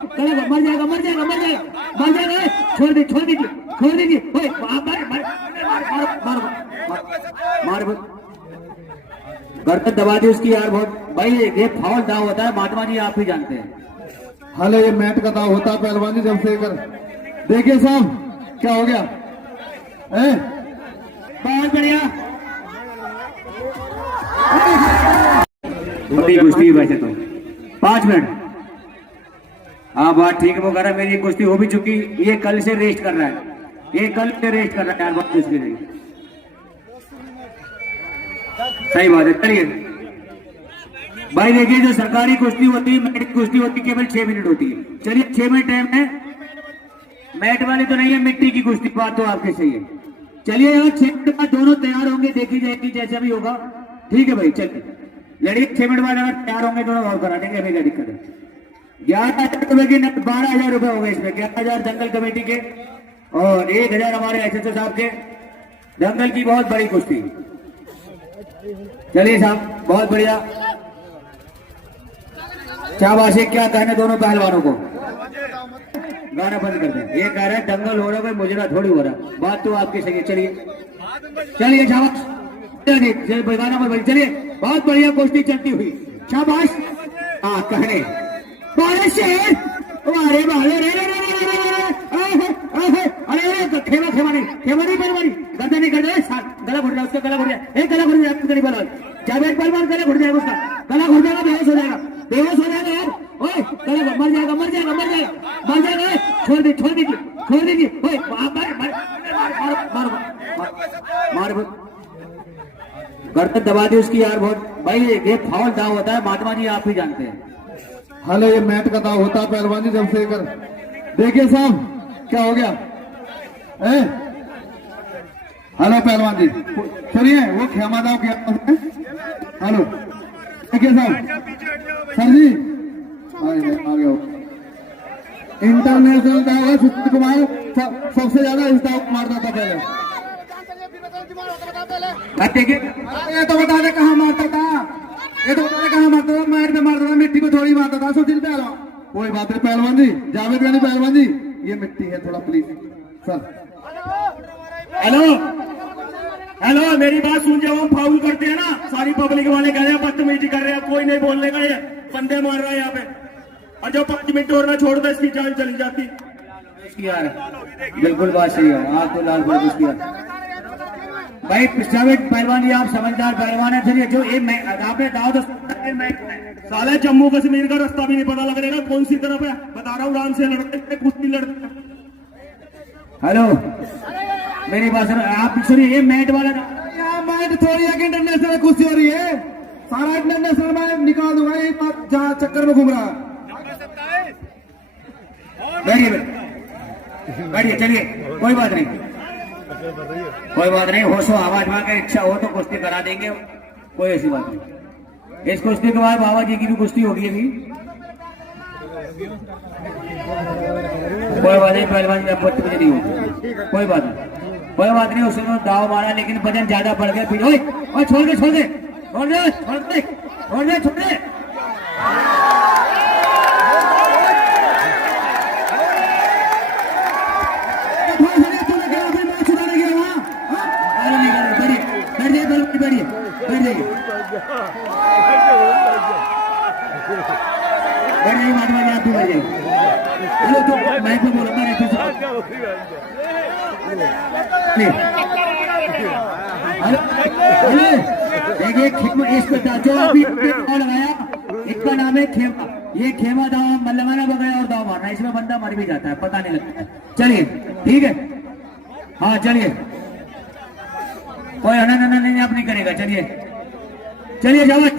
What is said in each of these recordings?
करेगा, मर जाएगा मर जाएगा मर जाएगा मर जाएगा। छोड़ दीजिए छोड़ दीजिए। मार गर्दन दबा दी उसकी यार। बहुत भाई ये फाउल दाव होता है, महात्मा जी आप ही जानते हैं। हाल ये मैट का दाव होता है पहलवान जी। जब से कर देखिए साहब क्या हो गया। बहुत बढ़िया कुश्ती वैसे तो 5 मिनट। हाँ बात ठीक है, वो कह रहा है मेरी कुश्ती हो भी चुकी, ये कल से रेस्ट कर रहा है, ये कल से रेस्ट कर रहा है यार। बहुत कुश्ती नहीं, सही बात है। चलिए भाई देखिए जो सरकारी कुश्ती होती है, मैट कुश्ती होती है, केवल 6 मिनट होती है। चलिए 6 मिनट टाइम है, मैट वाली तो नहीं है, मिट्टी की कुश्ती। बात तो आपके सही है। चलिए यहाँ 6 मिनट बाद दोनों तैयार होंगे, देखी जाएगी जैसा भी होगा। ठीक है भाई चलिए लड़िए। 6 मिनट बाद अगर तैयार होंगे दोनों और करा देंगे, हमें क्या दिक्कत है। 11,000 रुपए की 12,000 रुपए हो गए इसमें। 11,000 दंगल कमेटी के और 1,000 हमारे एसएचओ साहब के। दंगल की बहुत बड़ी कुश्ती। चलिए साहब बहुत बढ़िया। शाबाश। क्या कहने दोनों पहलवानों को, गाना बंद कर दें। ये कह रहा है दंगल हो रहा है, मुजरा थोड़ी हो रहा। बात तो आपकी सही है। चलिए शाबाश। गाना बंद। चलिए बहुत बढ़िया कुश्ती चलती हुई। शाबाश। हाँ कहने अरे खेमा नहीं पहलवानी। गर्दन नहीं कर गला घुट जाए उसका, गला घुट जाए। गला घुट जाए नहीं पहलवान। जावेद पहलवान गला घुट जाएगा उसका, गला घुट जाएगा, बेहोश हो जाएगा यार। ओए गला मर जाएगा। छोड़ दीजिए। ओए मार गर्दन दबा दी उसकी यार। बहुत भाई ये फाउल दाव होता है, महात्मा जी आप ही जानते हैं। हाल ये मैट का दाव होता है पहलवान जी। जब से कर देखिए साहब क्या हो गया। हेलो पहलवान जी सुनिए, वो खेमा दाव क्या। हेलो देखिए साहब, सर जी आ गया। इंटरनेशनल दाव है, सुशील कुमार सबसे ज्यादा इस दाव को मारता था पहले। ये तो बता दे कहाँ मारता था, ये तो बता दे कहाँ मारता था। मैट में मारता था, मिट्टी में थोड़ी मारता था सुशील पहलवान। कोई बात नहीं पहलवान जी, जावेद गानी पहलवान जी, ये मिट्टी है थोड़ा प्लीज सर। हेलो मेरी बात सुन जाओ। हम फाउल करते हैं ना, सारी पब्लिक वाले कह रहे हैं बदतमीजी कर रहे हैं, कोई नहीं बोलने का, ये बंदे मार रहा है यहाँ पे। और जो 5 मिनट और ना छोड़ दे इसकी जान चली जाती यार। बिल्कुल बात सही है, आप तो लाल बर्द किया भाई। जावेद पहलवान जी आप समझदार पहलवान है। चलिए जो ये आपने दाव तो साले जम्मू कश्मीर का रास्ता भी नहीं पता लग रहा कौन सी तरफ है। बता रहा हूँ आराम से लड़ते, कुश्ती लड़ते। हेलो मेरी बात सुनो, आप सुनिए। ये मैट वाला मैट थोड़ी है कि इंटरनेशनल कुश्ती हो रही है। सारा इंटरनेशनल मैं निकाल दूंगा, ये जहाँ चक्कर में घूम रहा। बैठिए चलिए कोई बात नहीं, होशो आवाज में अगर इच्छा हो तो कुश्ती करा देंगे, कोई ऐसी बात नहीं। इस कुश्ती के बाद बाबा जी की भी कुश्ती होगी अभी। कोई बात नहीं पहलवान जी आपत्ति मुझे नहीं होगी, कोई बात नहीं। उसने दाव मारा लेकिन वजन ज्यादा पड़ गया। फिर ओए छोड़ दे। जो अभी लगाया इसका नाम है खेमा। ये खेमा दाव मल्लवाना वगैरह और दाव मारना, इसमें बंदा मर भी जाता है, पता नहीं लगता। चलिए ठीक है, हाँ चलिए कोई नहीं आप नहीं करेगा। चलिए शाबाश।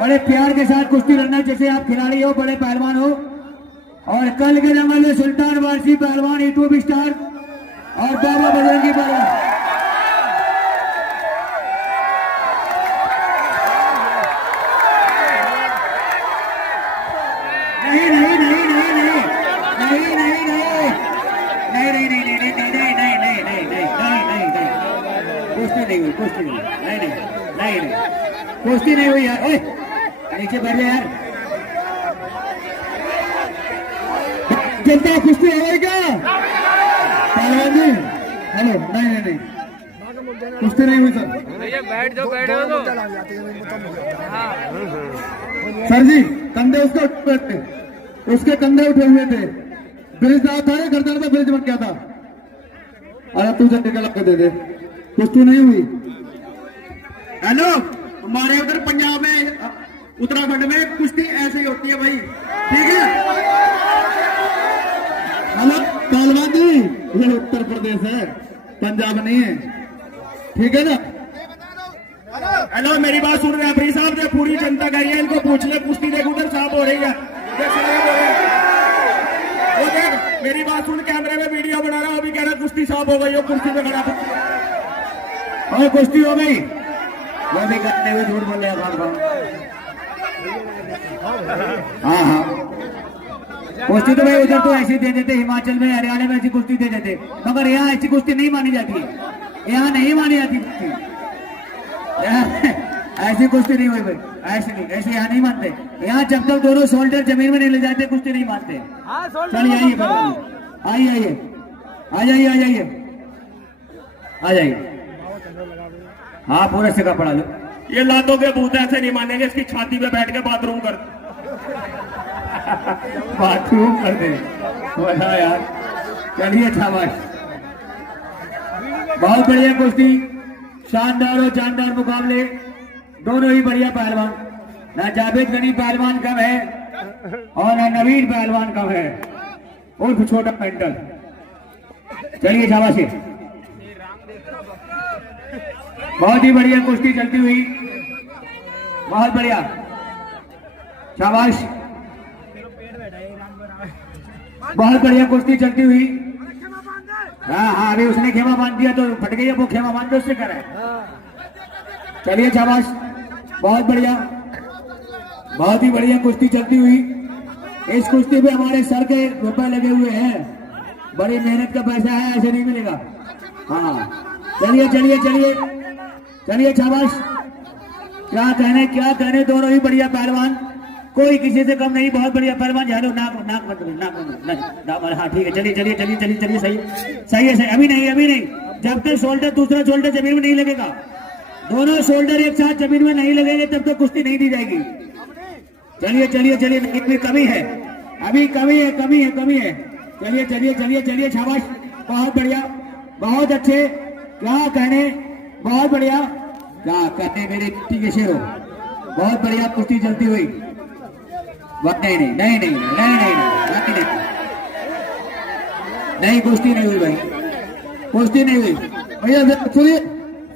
बड़े प्यार के साथ कुश्ती लड़ना, जैसे आप खिलाड़ी हो, बड़े पहलवान हो। और कल के दंगल में सुल्तान वारसी पहलवान यूट्यूब स्टार और बाबा बजरंगी पहलवान। कुश्ती नहीं, कुश्ती नहीं हुई यार, ओए नीचे बैठ जा यार। चलता है, कुश्ती हो रही क्या पहलवान जी? हेलो, नहीं नहीं नहीं, कुश्ती नहीं हुई सर। भैया बैठ जाओ, बैठ जाओ तो। सर जी कंधे उसके उठे थे, उसके कंधे उठे हुए थे, ब्रिज था ये गर्दन पे ब्रिज बन गया था। अरे तू झंडे का लग दे दे, कुश्ती नहीं हुई। हेलो, हमारे उधर पंजाब में, उत्तराखंड में कुश्ती ऐसे ही होती है भाई, ठीक है? हेलो पहलवान जी, ये उत्तर प्रदेश है, पंजाब नहीं है, ठीक है ना? हेलो, मेरी बात सुन रहे हैं भाई साहब? जो पूरी जनता कह रही है, इनको पूछ ले, कुश्ती देख उधर साफ हो रही है, देख साफ हो रही है। वो देख, मेरी बात सुन, कैमरे में वीडियो बना रहा हूं, अभी कह रहा कुश्ती साफ हो गई हो, कुर्सी पे खड़ा था। और कुश्ती हो गई, वो भी करते हुए झूठ बोल रहे हैं। हाँ हाँ, कुश्ती तो भाई उधर तो ऐसे दे देते, हिमाचल में हरियाणा में ऐसी कुश्ती दे देते, मगर यहाँ ऐसी कुश्ती नहीं मानी जाती है, यहाँ नहीं मानी जाती कुश्ती, ऐसी कुश्ती नहीं हुई भाई, ऐसे नहीं, ऐसे यहाँ नहीं मानते। यहाँ जब तक दोनों शोल्डर जमीन में नहीं ले जाते कुश्ती नहीं मानते। चलिए आइए, आइए आइए, आ जाइए, आ जाइए, आ जाइए। हाँ पूरा सिक्का पड़ा लो। ये लातों के भूत ऐसे नहीं मानेंगे, इसकी छाती पे बैठ के बाथरूम कर बाथरूम कर दे बोला यार। चलिए शाबाश, बहुत बढ़िया कुश्ती, शानदार और जानदार मुकाबले, दोनों ही बढ़िया पहलवान। ना जावेद गनी पहलवान कम है और ना नवीन पहलवान कम है, उर्फ छोटा पेंटर। चलिए शाबाश, बहुत ही बढ़िया कुश्ती चलती हुई, बहुत बढ़िया, शाबाश, बहुत बढ़िया कुश्ती चलती हुई। हाँ हाँ, अभी उसने खेमा बांध दिया तो फट गई, वो खेमा बांध दो उससे करे। चलिए शाबाश, बहुत बढ़िया, बहुत ही बढ़िया कुश्ती चलती हुई। इस कुश्ती पे हमारे सर के रुपए लगे हुए हैं, बड़ी मेहनत का पैसा है, ऐसे नहीं मिलेगा। हाँ चलिए चलिए चलिए चलिए शाबाश, क्या कहने दोनों ही बढ़िया पहलवान, कोई किसी से कम नहीं, बहुत बढ़िया पहलवान। झालो नाक नाक मत नाक, हाँ ठीक है, चलिए चलिए चलिए चलिए चलिए, सही सही है, सही। अभी नहीं, अभी नहीं, जब तक शोल्डर दूसरा शोल्डर जमीन में नहीं लगेगा, दोनों शोल्डर एक साथ जमीन में नहीं लगेंगे तब तक कुश्ती नहीं दी जाएगी। चलिए चलिए चलिए, इतनी कमी है, अभी कमी है, कमी है, कमी है। चलिए चलिए चलिए चलिए, शाबाश, बहुत बढ़िया, बहुत अच्छे, क्या कहने, बहुत बढ़िया, क्या कहने मेरे मिट्टी के शेरों, बहुत बढ़िया कुश्ती चलती हुई। नहीं नहीं नहीं नहीं नहीं नहीं नहीं नहीं नहीं, कुश्ती नहीं हुई भाई, कुश्ती नहीं हुई। भैया सुनिए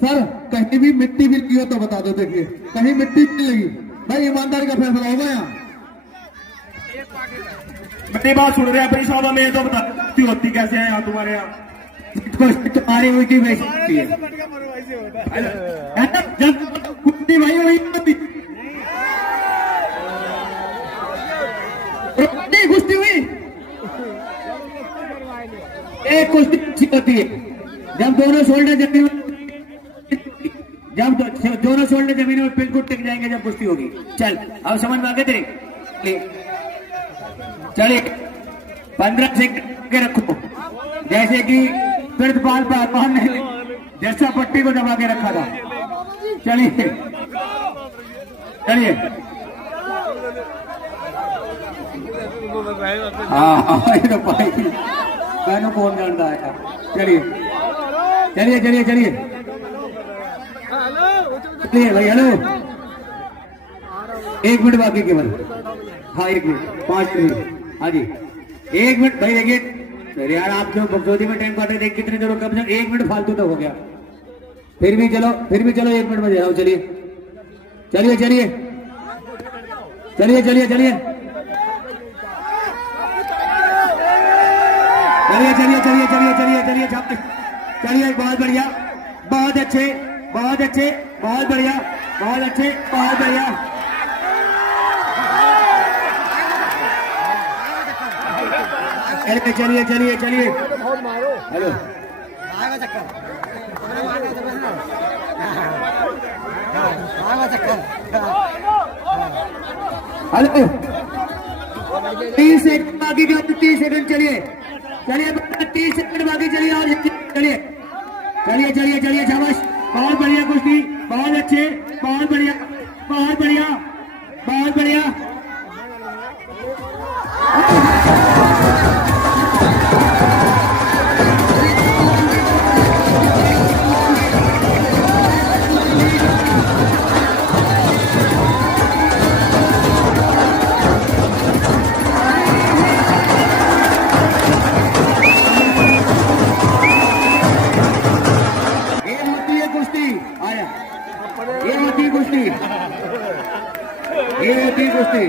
सर, कहीं भी मिट्टी भी लगी हो तो बता दो, देखिए कहीं मिट्टी नहीं लगी भाई, ईमानदारी का फैसला होगा यहाँ। मेरी बात सुन रहे हैं भाई साहब? हमें ये तो बताती होती कैसे है यहाँ तुम्हारे यहाँ? तुम्हारी उल्टी वैसी है, जब कुश्ती भाई वही होती, कुश्ती हुई, एक कुश्ती अच्छी होती है जब दोनों शोल्डर जमीन में, जब दोनों शोल्डर जमीन में बिल्कुल टिक जाएंगे, जब कुश्ती होगी। चल अब समझ में आ गए तेरे? चलिए 15 सेकंड के रखो, जैसे कि प्रितपाल पहलवान ने जैसा पट्टी को दबा के रखा था। चलिए चलिए, हाँ तो भाई मैंने कौन जानता है। चलिए चलिए चलिए चलिए चलिए भाई, हेलो, 1 मिनट बाकी केवल, हाँ 1 मिनट, 5 मिनट, हाँ जी 1 मिनट भाई। देखिए अरे यार, आप जो बगजोदी में टाइम काटे, देख कितने देर, कम से कम 1 मिनट फालतू तो हो गया, फिर भी चलो 1 मिनट में जाओ। चलिए चलिए चलिए चलिए चलिए चलिए चलिए चलिए चलिए चलिए चलिए चलिए चलिए, बहुत बढ़िया, बहुत अच्छे, बहुत अच्छे, बहुत बढ़िया, बहुत अच्छे, बहुत बढ़िया। चलिए चलिए चलिए, हेलो हेलो 30 सेकंड बाकी के 30 सेकंड चलिए चलिए 30 सेकंड बाकी चलिए और चलिए चलिए चलिए चलिए शाबाश बहुत बढ़िया कुश्ती बहुत अच्छे बहुत बढ़िया बहुत बढ़िया बहुत बढ़िया ये होती कुश्ती